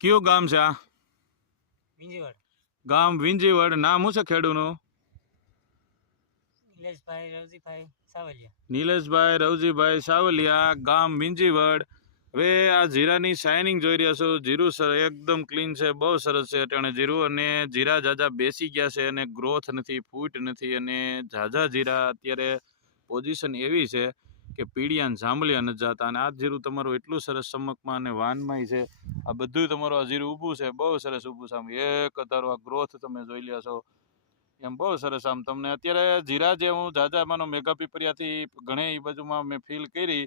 કયું ગામ છે આ? વિંજીવડ. ગામ વિંજીવડ. નામ શું છે ખેડૂનું? નિલેશભાઈ રવજીભાઈ સાવલિયા. નિલેશભાઈ રવજીભાઈ સાવલિયા, ગામ વિંજીવડ. હવે આ જીરાની શાઇનિંગ જોઈ રહ્યા છો. જીરું સર એકદમ ક્લીન છે, બહુ સરસ છે અટાણે જીરું. અને જીરા ઝાઝા બેસી ગયા છે અને ગ્રોથ નથી, ફૂટ નથી. અને ઝાઝા જીરા અત્યારે પોઝિશન એવી છે કે પીળિયા ને જાંબલિયા નથી જતા. અને આ જીરું તમારું એટલું સરસ ચમકમાં અને વાનમાંય છે. આ બધું તમારું આ જીરું ઊભું છે, બહુ સરસ ઊભું છે. આમ એક તારો આ ગ્રોથ તમે જોઈ લ્યા છો એમ બહુ સરસ. આમ તમને અત્યારે જીરા જે હું ઝાઝા માનો મેઘા પીપરિયાથી ઘણી એ બાજુમાં મેં ફીલ કરી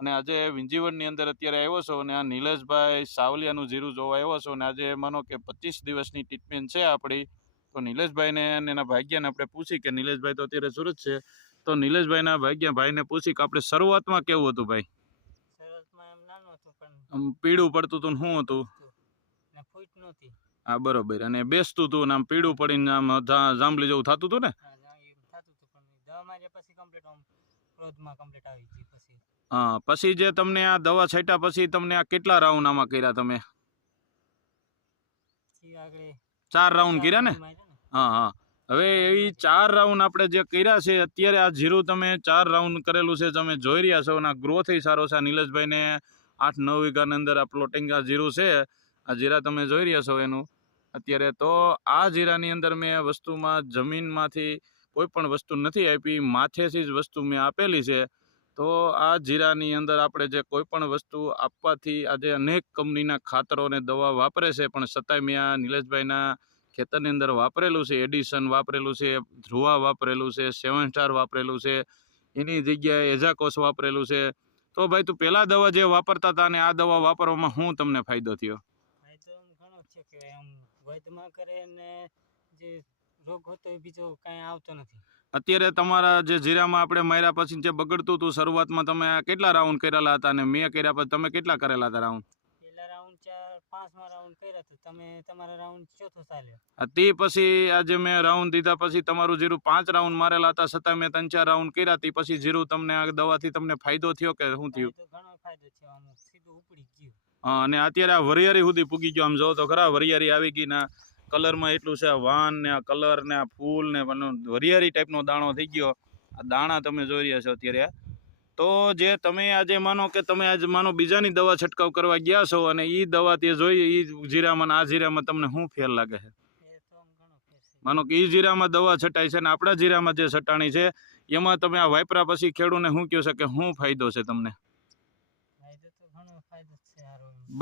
અને આજે વિંજીવડની અંદર અત્યારે આવ્યો છો અને આ નિલેશભાઈ સાવલિયાનું જીરું જોવા આવ્યો છો. અને આજે માનો કે 25 દિવસની ટ્રીટમેન્ટ છે આપણી. તો નિલેશભાઈને અને એના ભાગ્યાને આપણે પૂછી કે નિલેશભાઈ તો અત્યારે સુરત છે, તો નિલેશભાઈના ભાઈને પૂછી કે આપણે શરૂઆતમાં કેવું હતું ભાઈ? શરૂઆતમાં એમ નાનું હતું પણ આમ પીળું પડતું હતું ને શું હતું? ને ફૂટ નહોતી. હા બરોબર. અને બેસતું હતું ને આમ પીળું પડીને આમ જાંબલી જેવું થતું હતું ને? હા એમ થતું હતું પણ દવા માર્યા પછી કમ્પ્લીટ આમ ક્રોધમાં કમ્પ્લીટ આવી ગઈ પછી. હા પછી જે તમને આ દવા છાંટ્યા પછી તમને આ કેટલા રાઉન્ડ આમાં કર્યા તમે? પછી આગળ 4 રાઉન્ડ કર્યા ને? હા હા. હવે એ 4 રાઉન્ડ આપણે જે કર્યા છે અત્યારે આ જીરું તમે 4 રાઉન્ડ કરેલું છે તમે જોઈ રહ્યા છો. અને ગ્રોથ સારો છે. નિલેશભાઈને 8-9 વીઘાની અંદર આ પ્લોટિંગ આ જીરું છે. આ જીરા તમે જોઈ રહ્યા છો એનું અત્યારે. તો આ જીરાની અંદર મેં વસ્તુમાં જમીનમાંથી કોઈ પણ વસ્તુ નથી આપી, માથેથી જ વસ્તુ મેં આપેલી છે. તો આ જીરાની અંદર આપણે જે કોઈ પણ વસ્તુ આપવાથી આજે અનેક કંપનીના ખાતરો અને દવા વાપરે છે, પણ છતાંય મેં આ નિલેશભાઈના ખેતરની અંદર વાપરેલું છે. એડિશન વાપરેલું છે, ધ્રુવા વાપરેલું છે, 7 સ્ટાર વાપરેલું છે, એની જગ્યાએ એઝાકોસ વાપરેલું છે. તો ભાઈ તું પહેલાં દવા જે વાપરતા હતા અને આ દવા વાપરવામાં શું તમને ફાયદો થયો? ફાયદો આમ ઘણો છે કે આમ વૈદ્યમાં કરે ને જે રોગ હતો એ બીજો કાંઈ આવતો નથી. અત્યારે તમારા જે જીરામાં આપણે માર્યા પછી જે બગડતું હતું શરૂઆતમાં તમે કેટલા રાઉન્ડ કરેલા હતા અને મેં કર્યા પછી તમે કેટલા કરેલા હતા રાઉન્ડ? પહેલા રાઉન્ડ 4-5માં રાઉન્ડ કર્યા તો તમે તમારા રાઉન્ડ ચોથો ચાલ્યો. તે પછી આજે મેં રાઉન્ડ દીધા પછી તમારું જીરું 5 રાઉન્ડ મારેલા હતા, છતાં મેં 3-4 રાઉન્ડ કર્યા. તે પછી જીરું તમને આ દવાથી તમને ફાયદો થયો કે શું થયું? ઘણો ફાયદો થયો, અમુક સીધું ઉપડી ગયું. હા. અને અત્યારે આ વરિયાળી સુધી પૂગી ગયો. આમ જો તો ખરા વરિયાળી આવી ગઈ ને કલરમાં એટલું છે. વાન ને આ કલર ને આ ફૂલ ને વરિયાળી ટાઈપનો દાણો થઈ ગયો. આ દાણા તમે જોઈ રહ્યા છો અત્યારે. તો જે તમે આજે માનો કે તમે આજે માનો બીજાની દવા છંટકાવ કરવા ગયા છો અને એ દવા તે જોઈ એ જીરામાં આ જીરામાં તમને શું ફેર લાગે છે? માનો કે એ જીરામાં દવા છટાય છે ને આપણા જીરામાં જે છટાણી છે એમાં તમે આ વાપરા પછી ખેડૂને શું કહો છો કે શું ફાયદો છે તમને?